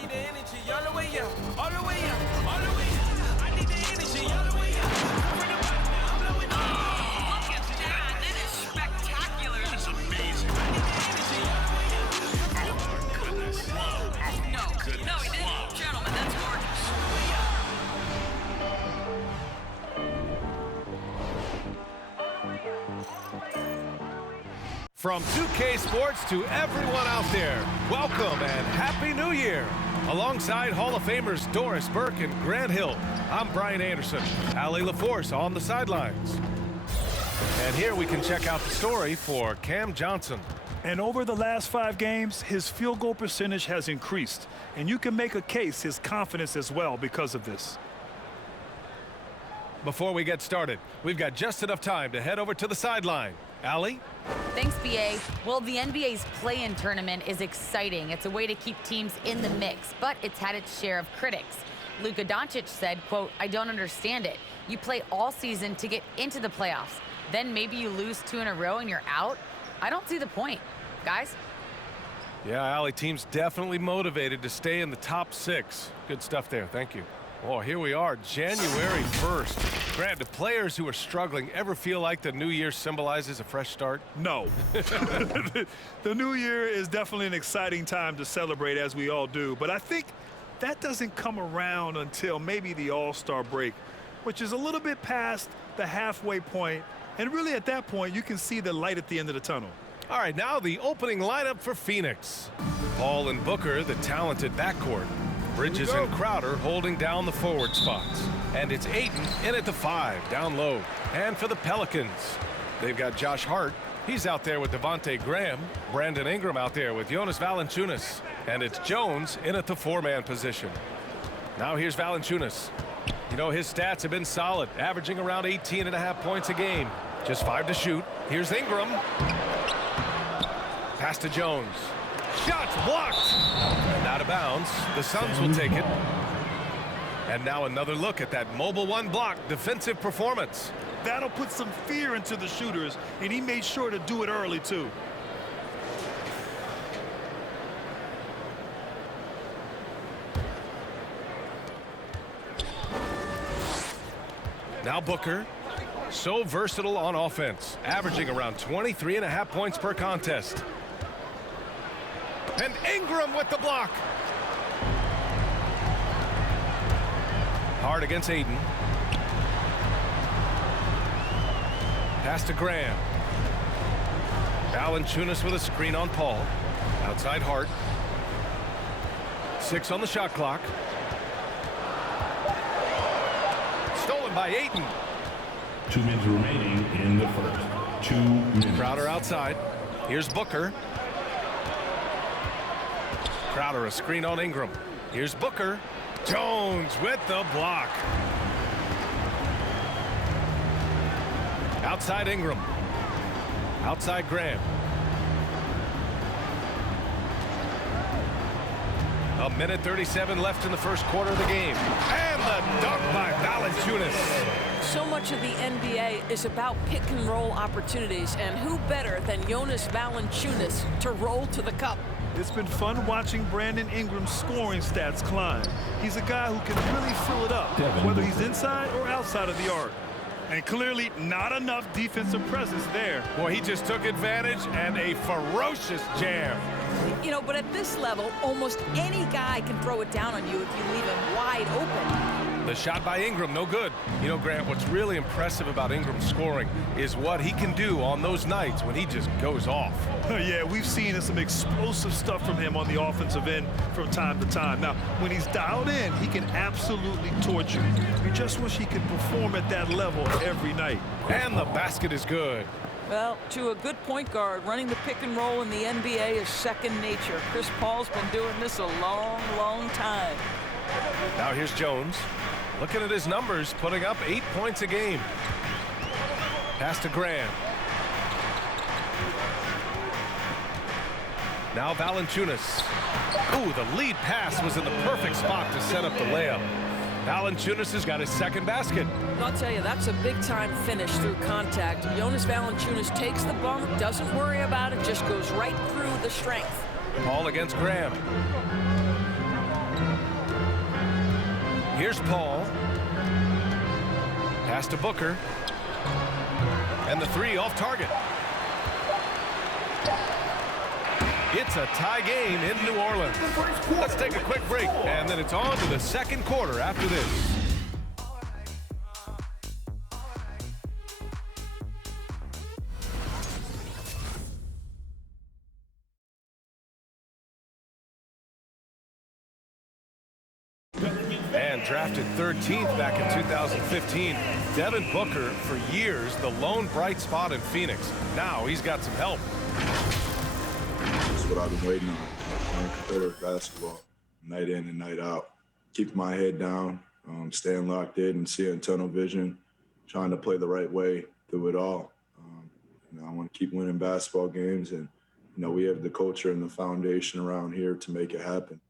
need the energy all the way up, all the way up, all the way up. I need the energy all the way up. From the bottom now, I'm blowing up. Look at that. That is spectacular. That's amazing. I need the energy all the way up. Oh, goodness. No, no, he didn't. Gentlemen, that's gorgeous. From 2K Sports to everyone out there, welcome and Happy New Year. Alongside Hall of Famers Doris Burke and Grant Hill, I'm Brian Anderson. Allie LaForce on the sidelines. And here we can check out the story for Cam Johnson. And over the last 5 games, his field goal percentage has increased. And you can make a case his confidence as well because of this. Before we get started, we've got just enough time to head over to the sideline. Allie? Thanks, BA. Well, the NBA's play-in tournament is exciting. It's a way to keep teams in the mix, but it's had its share of critics. Luka Doncic said, quote, "I don't understand it. You play all season to get into the playoffs. Then maybe you lose 2 in a row and you're out. I don't see the point." Guys? Yeah, Allie, team's definitely motivated to stay in the top 6. Good stuff there. Thank you. Oh, here we are, January 1st. Grant, do players who are struggling ever feel like the new year symbolizes a fresh start? No. The new year is definitely an exciting time to celebrate, as we all do. But I think that doesn't come around until maybe the All-Star break, which is a little bit past the halfway point. And really, at that point, you can see the light at the end of the tunnel. All right, now the opening lineup for Phoenix. Paul and Booker, the talented backcourt. Bridges and Crowder holding down the forward spots. And it's Ayton in at the 5, down low. And for the Pelicans, they've got Josh Hart. He's out there with Devontae Graham. Brandon Ingram out there with Jonas Valanciunas. And it's Jones in at the 4-man position. Now here's Valanciunas. You know, his stats have been solid, averaging around 18.5 points a game. Just 5 to shoot. Here's Ingram. Pass to Jones. Shots blocked. And out of bounds. The Suns will take it. And now another look at that mobile 1 block defensive performance. That'll put some fear into the shooters, and he made sure to do it early, too. Now Booker. So versatile on offense, averaging around 23.5 points per contest. And Ingram with the block. Hard against Ayton. Pass to Graham. Valanciunas with a screen on Paul. Outside Hart. 6 on the shot clock. Stolen by Ayton. 2 minutes remaining in the first. 2 minutes. Crowder outside. Here's Booker. Crowder a screen on Ingram. Here's Booker. Jones with the block. Outside Ingram. Outside Graham. A minute 37 left in the first quarter of the game. And the dunk by Valanciunas. So much of the NBA is about pick and roll opportunities, and who better than Jonas Valanciunas to roll to the cup? It's been fun watching Brandon Ingram's scoring stats climb. He's a guy who can really fill it up, whether he's inside or outside of the arc. And clearly not enough defensive presence there. Boy, he just took advantage and a ferocious jam. You know, but at this level, almost any guy can throw it down on you if you leave him wide open. The shot by Ingram, no good. You know, Grant, what's really impressive about Ingram's scoring is what he can do on those nights when he just goes off. Yeah, we've seen some explosive stuff from him on the offensive end from time to time. Now, when he's dialed in, he can absolutely torch you. You just wish he could perform at that level every night. And the basket is good. Well, to a good point guard, running the pick and roll in the NBA is second nature. Chris Paul's been doing this a long, long time. Now here's Jones. Looking at his numbers, putting up 8 points a game. Pass to Graham. Now Valanciunas. Ooh, the lead pass was in the perfect spot to set up the layup. Valanciunas has got his second basket. I'll tell you, that's a big-time finish through contact. Jonas Valanciunas takes the bump, doesn't worry about it, just goes right through the strength. Ball against Graham. Here's Paul. Pass to Booker. And the three off target. It's a tie game in New Orleans. Let's take a quick break, and then it's on to the second quarter after this. And drafted 13th back in 2015, Devin Booker, for years, the lone bright spot in Phoenix. Now he's got some help. That's what I've been waiting on. Playing competitive basketball, night in and night out. Keep my head down, staying locked in and seeing tunnel vision, trying to play the right way through it all. I want to keep winning basketball games, and we have the culture and the foundation around here to make it happen.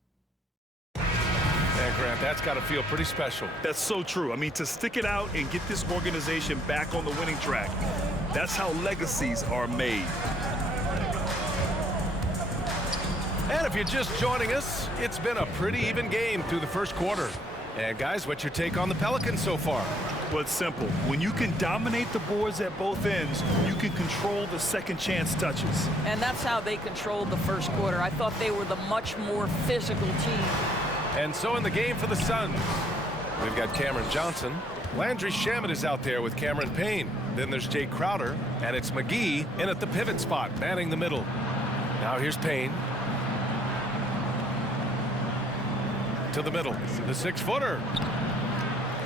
And Grant, that's got to feel pretty special. That's so true. I mean, to stick it out and get this organization back on the winning track, that's how legacies are made. And if you're just joining us, it's been a pretty even game through the first quarter. And guys, what's your take on the Pelicans so far? Well, it's simple. When you can dominate the boards at both ends, you can control the second chance touches. And that's how they controlled the first quarter. I thought they were the much more physical team. And so in the game for the Suns, we've got Cameron Johnson. Landry Shamet is out there with Cameron Payne. Then there's Jay Crowder, and it's McGee in at the pivot spot, manning the middle. Now here's Payne. To the middle, the 6-footer.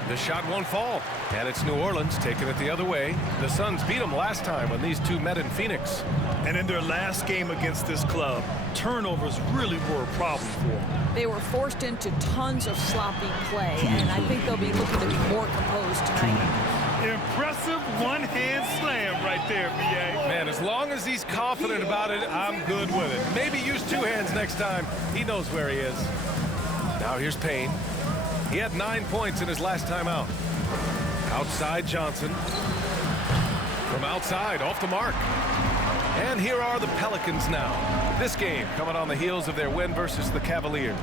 The shot won't fall, and it's New Orleans taking it the other way. The Suns beat them last time when these two met in Phoenix. And in their last game against this club, turnovers really were a problem for them. They were forced into tons of sloppy play, and I think they'll be looking to be more composed tonight. Impressive one-hand slam right there, B.A. Man, as long as he's confident about it, I'm good with it. Maybe use two hands next time. He knows where he is. Now here's Payne. He had 9 points in his last time out. Outside Johnson. From outside, off the mark. And here are the Pelicans now. This game coming on the heels of their win versus the Cavaliers.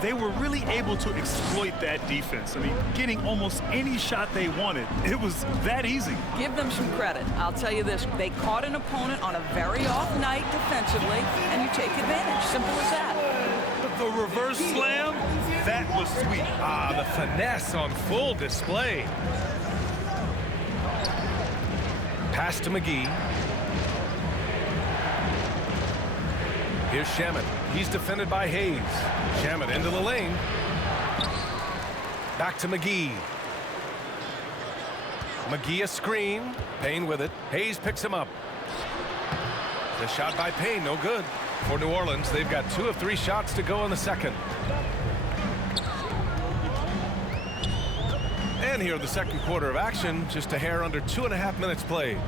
They were really able to exploit that defense. I mean, getting almost any shot they wanted. It was that easy. Give them some credit. I'll tell you this. They caught an opponent on a very off night defensively, and you take advantage. Simple as that. The reverse slam, that was sweet. Ah, the finesse on full display. Pass to McGee. Here's Shamet. He's defended by Hayes. Shamet into the lane. Back to McGee. McGee a screen. Payne with it. Hayes picks him up. The shot by Payne, no good. For New Orleans, they've got 2 of 3 shots to go in the second. And here the second quarter of action, just a hair under 2.5 minutes played.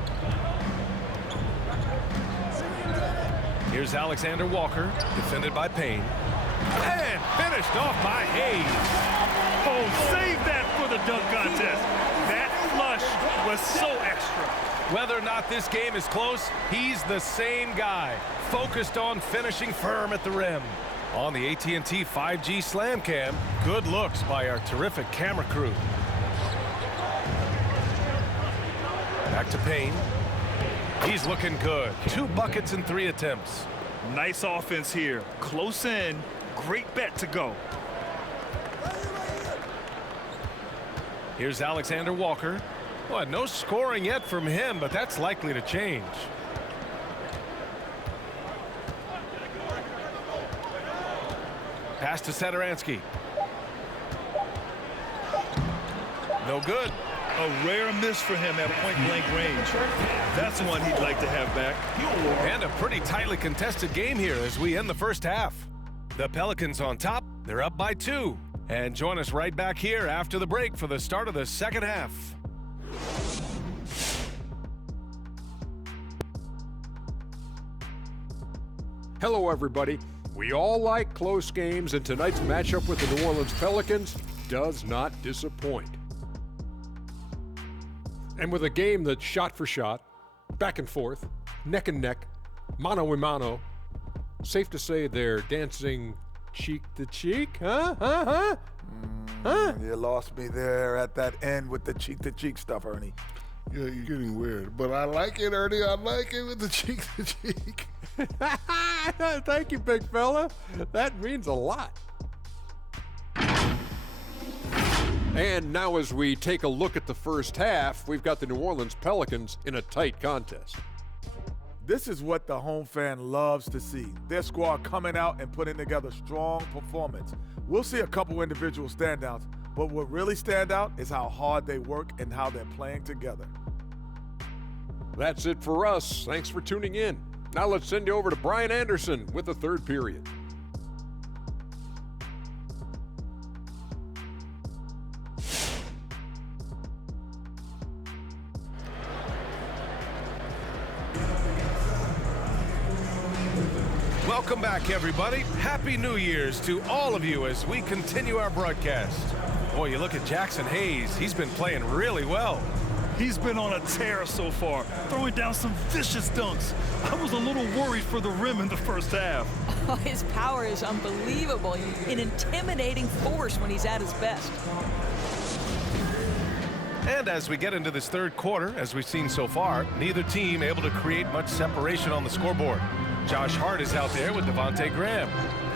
Here's Alexander Walker, defended by Payne. And finished off by Hayes. Oh, save that for the dunk contest. That flush was so extra. Whether or not this game is close, he's the same guy, focused on finishing firm at the rim. On the AT&T 5G Slam Cam, good looks by our terrific camera crew. Back to Payne. He's looking good. 2 buckets and 3 attempts. Nice offense here. Close in. Great bet to go. Here's Alexander Walker. Well, no scoring yet from him, but that's likely to change. Pass to Satoransky. No good. A rare miss for him at point-blank range. That's one he'd like to have back. And a pretty tightly contested game here as we end the first half. The Pelicans on top. They're up by 2. And join us right back here after the break for the start of the second half. Hello, everybody. We all like close games, and tonight's matchup with the New Orleans Pelicans does not disappoint. And with a game that's shot for shot, back and forth, neck and neck, mano a mano, safe to say they're dancing cheek to cheek, huh? Huh? You lost me there at that end with the cheek-to-cheek stuff, Ernie. Yeah, you're getting weird. But I like it, Ernie. I like it with the cheek-to-cheek. Thank you, big fella. That means a lot. And now as we take a look at the first half, we've got the New Orleans Pelicans in a tight contest. This is what the home fan loves to see. Their squad coming out and putting together strong performance. We'll see a couple individual standouts, but what really stand out is how hard they work and how they're playing together. That's it for us. Thanks for tuning in. Now let's send you over to Brian Anderson with the third period. Welcome back, everybody. Happy New Year's to all of you as we continue our broadcast. Boy, you look at Jackson Hayes. He's been playing really well. He's been on a tear so far, throwing down some vicious dunks. I was a little worried for the rim in the first half. Oh, his power is unbelievable. An intimidating force when he's at his best. And as we get into this third quarter, as we've seen so far, neither team able to create much separation on the scoreboard. Josh Hart is out there with Devontae Graham.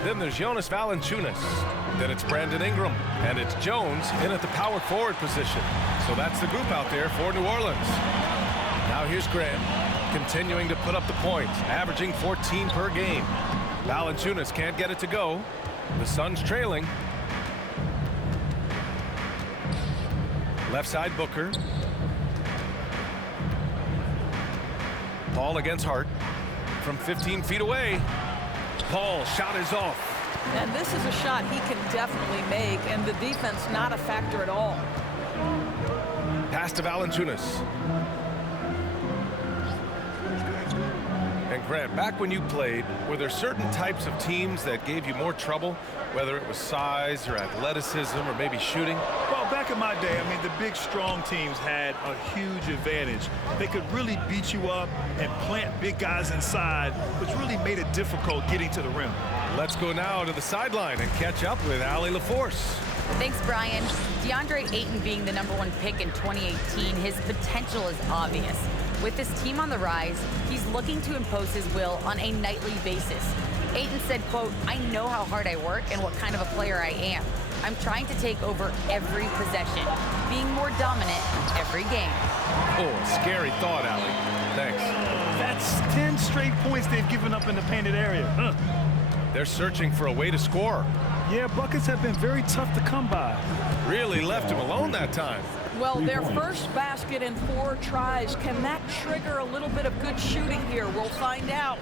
Then there's Jonas Valanciunas. Then it's Brandon Ingram. And it's Jones in at the power forward position. So that's the group out there for New Orleans. Now here's Graham, continuing to put up the points, averaging 14 per game. Valanciunas can't get it to go. The Suns trailing. Left side Booker. Paul against Hart. From 15 feet away. Paul shot is off. And this is a shot he can definitely make, and the defense not a factor at all. Pass to Valanciunas. And Grant, back when you played, were there certain types of teams that gave you more trouble, whether it was size or athleticism or maybe shooting? Well, back in my day, I mean, the big, strong teams had a huge advantage. They could really beat you up and plant big guys inside, which really made it difficult getting to the rim. Let's go now to the sideline and catch up with Allie LaForce. Thanks, Brian. DeAndre Ayton being the #1 pick in 2018, his potential is obvious. With his team on the rise, he's looking to impose his will on a nightly basis. Ayton said, quote, "I know how hard I work and what kind of a player I am. I'm trying to take over every possession, being more dominant every game." Oh, scary thought, Allie. Thanks. That's 10 straight points they've given up in the painted area. Huh. They're searching for a way to score. Yeah, buckets have been very tough to come by. Really left him alone that time. Well, their first basket in 4 tries. Can that trigger a little bit of good shooting here? We'll find out.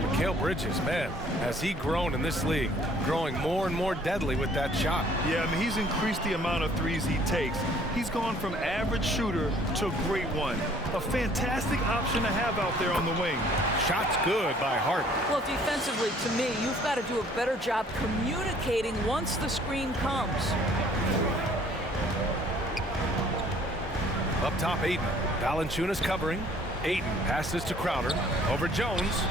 Mikal Bridges, man, has he grown in this league, growing more and more deadly with that shot. Yeah, I mean, he's increased the amount of threes he takes. He's gone from average shooter to a great one. A fantastic option to have out there on the wing. Shots good by Hart. Well, defensively, to me, you've got to do a better job communicating once the screen comes. Up top, Ayton. Valanciunas covering. Ayton passes to Crowder. Over Jones.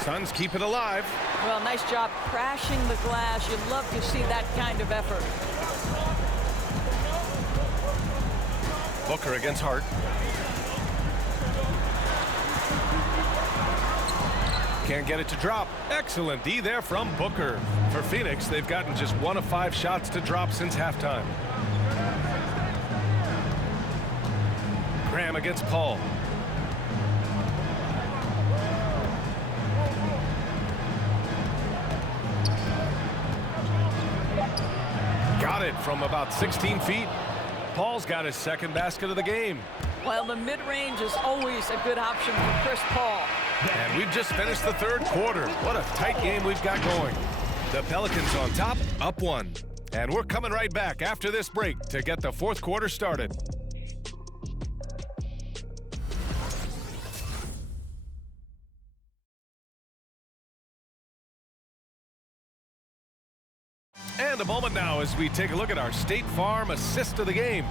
Suns keep it alive. Well, nice job crashing the glass. You'd love to see that kind of effort. Booker against Hart. Can't get it to drop. Excellent D there from Booker. For Phoenix, they've gotten just 1 of 5 shots to drop since halftime. Graham against Paul. Got it from about 16 feet. Paul's got his second basket of the game. Well, the mid-range is always a good option for Chris Paul. And we've just finished the third quarter. What a tight game we've got going. The Pelicans on top, up 1. And we're coming right back after this break to get the fourth quarter started. And a moment now as we take a look at our State Farm assist of the game.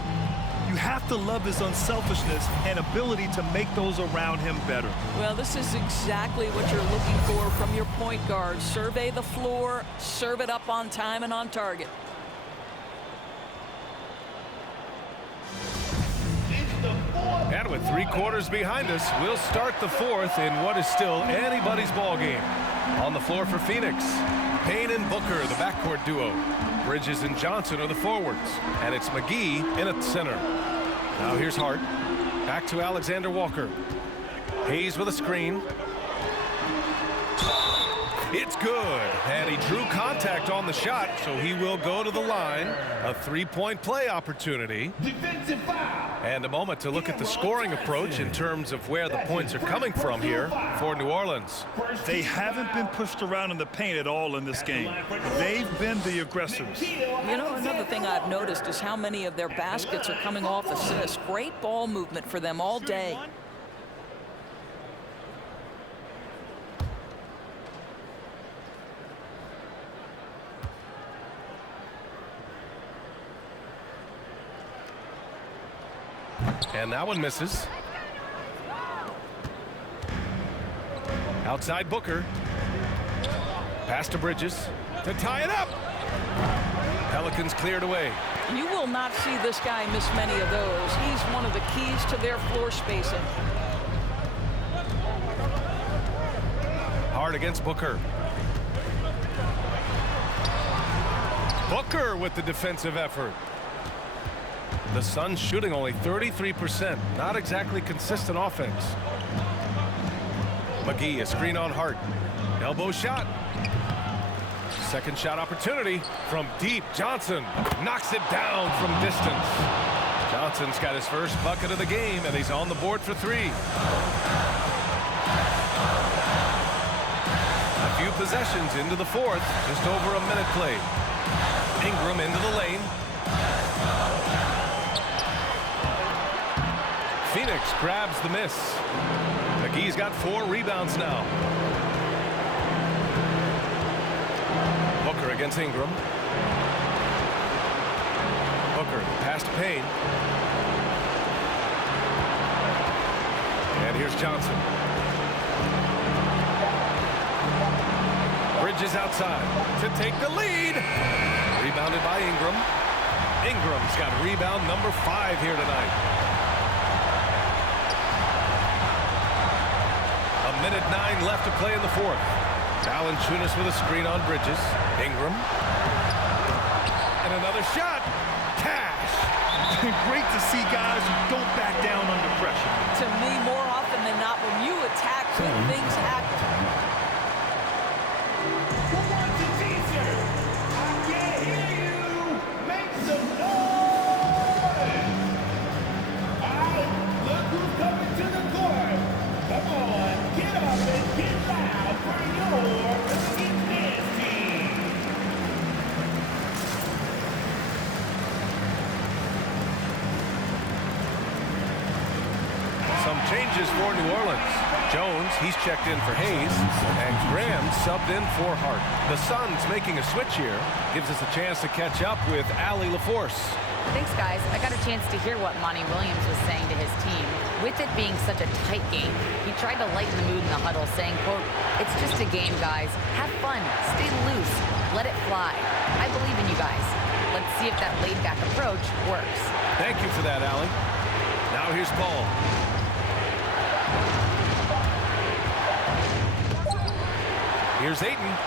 You have to love his unselfishness and ability to make those around him better. Well, this is exactly what you're looking for from your point guard. Survey the floor, serve it up on time and on target. And with 3 quarters behind us, we'll start the 4th in what is still anybody's ball game. On the floor for Phoenix, Payne and Booker, the backcourt duo. Bridges and Johnson are the forwards. And it's McGee in at center. Now here's Hart. Back to Alexander Walker. Hayes with a screen. It's good. And he drew contact on the shot, so he will go to the line. A 3-point play opportunity. Defensive foul. And a moment to look at the scoring approach in terms of where the points are coming from here for New Orleans. They haven't been pushed around in the paint at all in this game. They've been the aggressors. You know, another thing I've noticed is how many of their baskets are coming off assists. Great ball movement for them all day. And that one misses. Outside Booker. Pass to Bridges to tie it up. Pelicans cleared away. You will not see this guy miss many of those. He's one of the keys to their floor spacing. Hard against Booker. Booker with the defensive effort. The Suns shooting only 33%. Not exactly consistent offense. McGee, a screen on Hart. Elbow shot. Second shot opportunity from deep. Johnson knocks it down from distance. Johnson's got his first bucket of the game, and he's on the board for 3. A few possessions into the 4th. Just over a minute played. Ingram into the lane. Phoenix grabs the miss. McGee's got 4 rebounds now. Booker against Ingram. Booker pass to Payne. And here's Johnson. Bridges outside to take the lead. Rebounded by Ingram. Ingram's got rebound number 5 here tonight. A minute 9 left to play in the 4th. Valanciunas with a screen on Bridges. Ingram. And another shot. Cash. Great to see guys who don't back down under pressure. To me, more often than not, when you attack, good things happen. Some changes for New Orleans. Jones, he's checked in for Hayes, and Graham subbed in for Hart. The Suns making a switch here gives us a chance to catch up with Allie LaForce. Thanks, guys. I got a chance to hear what Monty Williams was saying to his team. With it being such a tight game, he tried to lighten the mood in the huddle, saying, quote, "It's just a game, guys. Have fun. Stay loose. Let it fly. I believe in you guys. Let's see if that laid-back approach works." Thank you for that, Allie. Now here's Paul. Here's Ayton.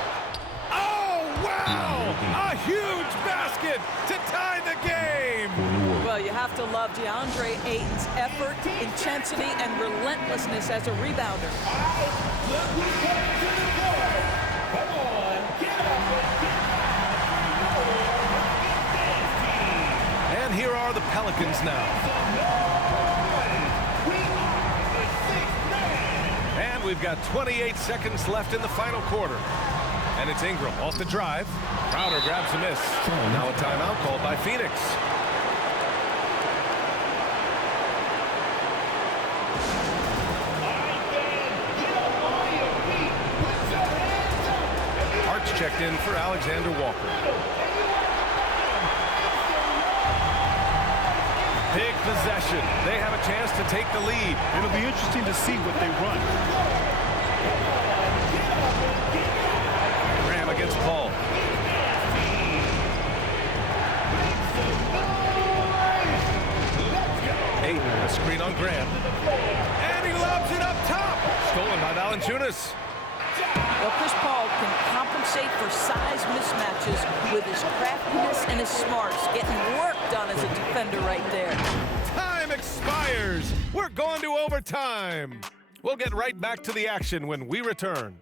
Oh, wow! A huge basket to tie the game! Well, you have to love DeAndre Ayton's effort, intensity, and relentlessness as a rebounder. And here are the Pelicans now. And we've got 28 seconds left in the final quarter. And it's Ingram off the drive. Crowder grabs a miss. Now a timeout called by Phoenix. Hart's checked in for Alexander Walker. Big possession. They have a chance to take the lead. It'll be interesting to see what they run. Graham against Paul. Ayton, a screen on Graham. And he lobs it up top. Stolen by Valanciunas. Well, Chris Paul can compensate for size mismatches with his craftiness and his smarts, getting work done as a defender right there. Time expires. We're going to overtime. We'll get right back to the action when we return.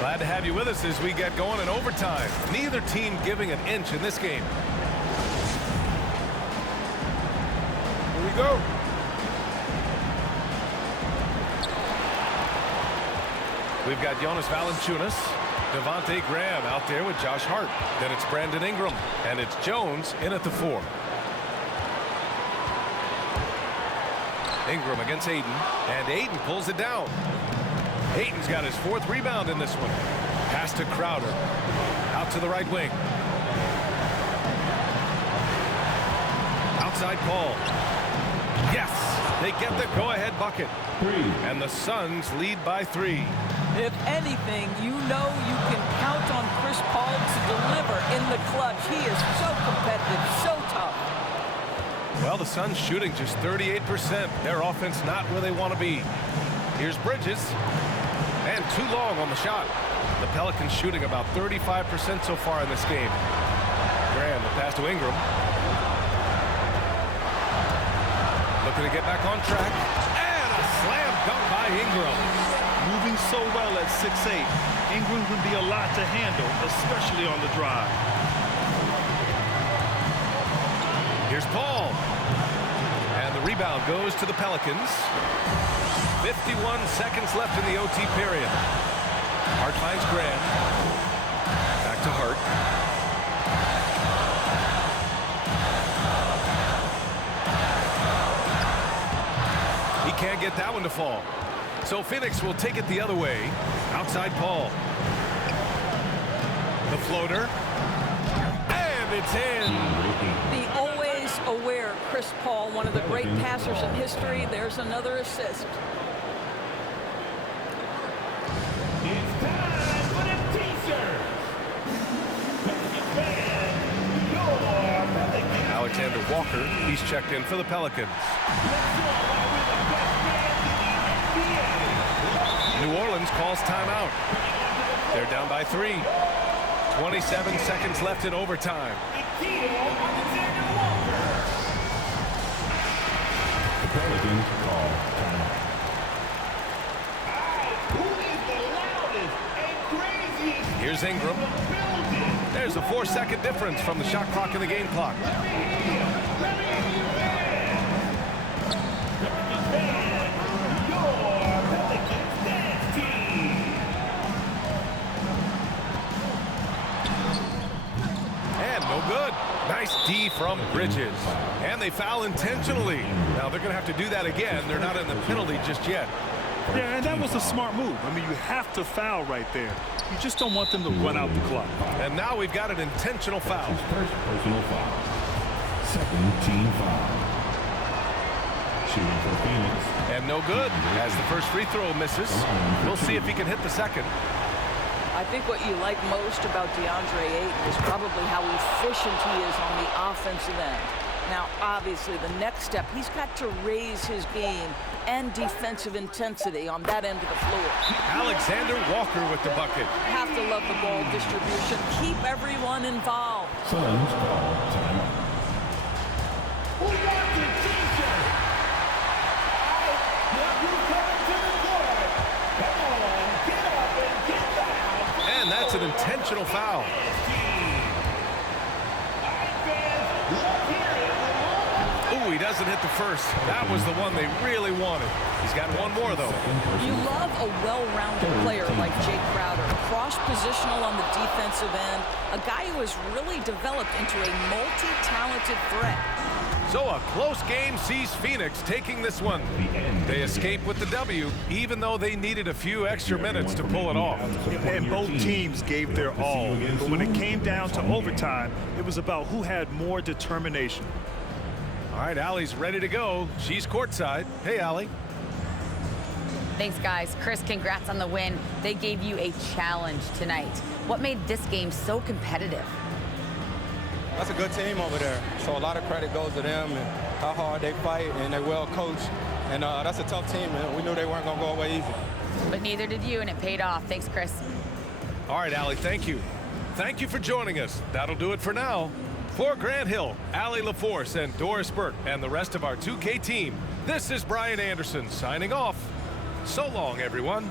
Glad to have you with us as we get going in overtime. Neither team giving an inch in this game. Here we go. We've got Jonas Valanciunas, Devontae Graham out there with Josh Hart. Then it's Brandon Ingram, and it's Jones in at the 4. Ingram against Ayton, and Ayton pulls it down. Ayton's got his 4th rebound in this one. Pass to Crowder. Out to the right wing. Outside Paul. Yes! They get the go-ahead bucket. 3. And the Suns lead by 3. If anything, you know you can count on Chris Paul to deliver in the clutch. He is so competitive, so tough. Well, the Suns shooting just 38%. Their offense not where they want to be. Here's Bridges. And too long on the shot. The Pelicans shooting about 35% so far in this game. Graham, the pass to Ingram. Looking to get back on track. And a slam dunk by Ingram. Moving so well at 6'8", Ingram would be a lot to handle, especially on the drive. Here's Paul. And the rebound goes to the Pelicans. 51 seconds left in the OT period. Hart finds Graham. Back to Hart. He can't get that one to fall. So Phoenix will take it the other way. Outside Paul. The floater. And it's in. The always aware Chris Paul, one of the great passers in history. There's another assist. It's time for the t-shirt. Alexander Walker, he's checked in for the Pelicans. New Orleans calls timeout. They're down by 3. 27 seconds left in overtime. The Pelicans call timeout. Here's Ingram. There's a 4-second difference from the shot clock and the game clock. And no good. Nice D from Bridges. And they foul intentionally. Now they're going to have to do that again. They're not in the penalty just yet. Yeah, and that was a smart move. I mean, you have to foul right there. You just don't want them to run out the clock. And now we've got an intentional foul. His first personal foul. Second team foul. Shooting for Phoenix. And no good as the first free throw misses. We'll see if he can hit the second. I think what you like most about DeAndre Ayton is probably how efficient he is on the offensive end. Now, obviously, the next step, he's got to raise his game and defensive intensity on that end of the floor. Alexander Walker with the bucket. Have to love the ball distribution. Keep everyone involved. Suns call timeout. Who wants a t-shirt? You come to the court. Come on, get up and get down. And that's an intentional foul. Ooh, he doesn't hit the first. That was the one they really wanted. He's got one more, though. You love a well-rounded player like Jake Crowder. Cross-positional on the defensive end. A guy who has really developed into a multi-talented threat. So a close game sees Phoenix taking this one. They escape with the W, even though they needed a few extra minutes to pull it off. And both teams gave their all. But when it came down to overtime, it was about who had more determination. All right, Allie's ready to go. She's courtside. Hey, Allie. Thanks, guys. Chris, congrats on the win. They gave you a challenge tonight. What made this game so competitive? That's a good team over there. So a lot of credit goes to them and how hard they fight, and they're well coached. And that's a tough team, and we knew they weren't going to go away easy. But neither did you, and it paid off. Thanks, Chris. All right, Allie, thank you. Thank you for joining us. That'll do it for now. For Grant Hill, Allie LaForce, and Doris Burke, and the rest of our 2K team, this is Brian Anderson signing off. So long, everyone.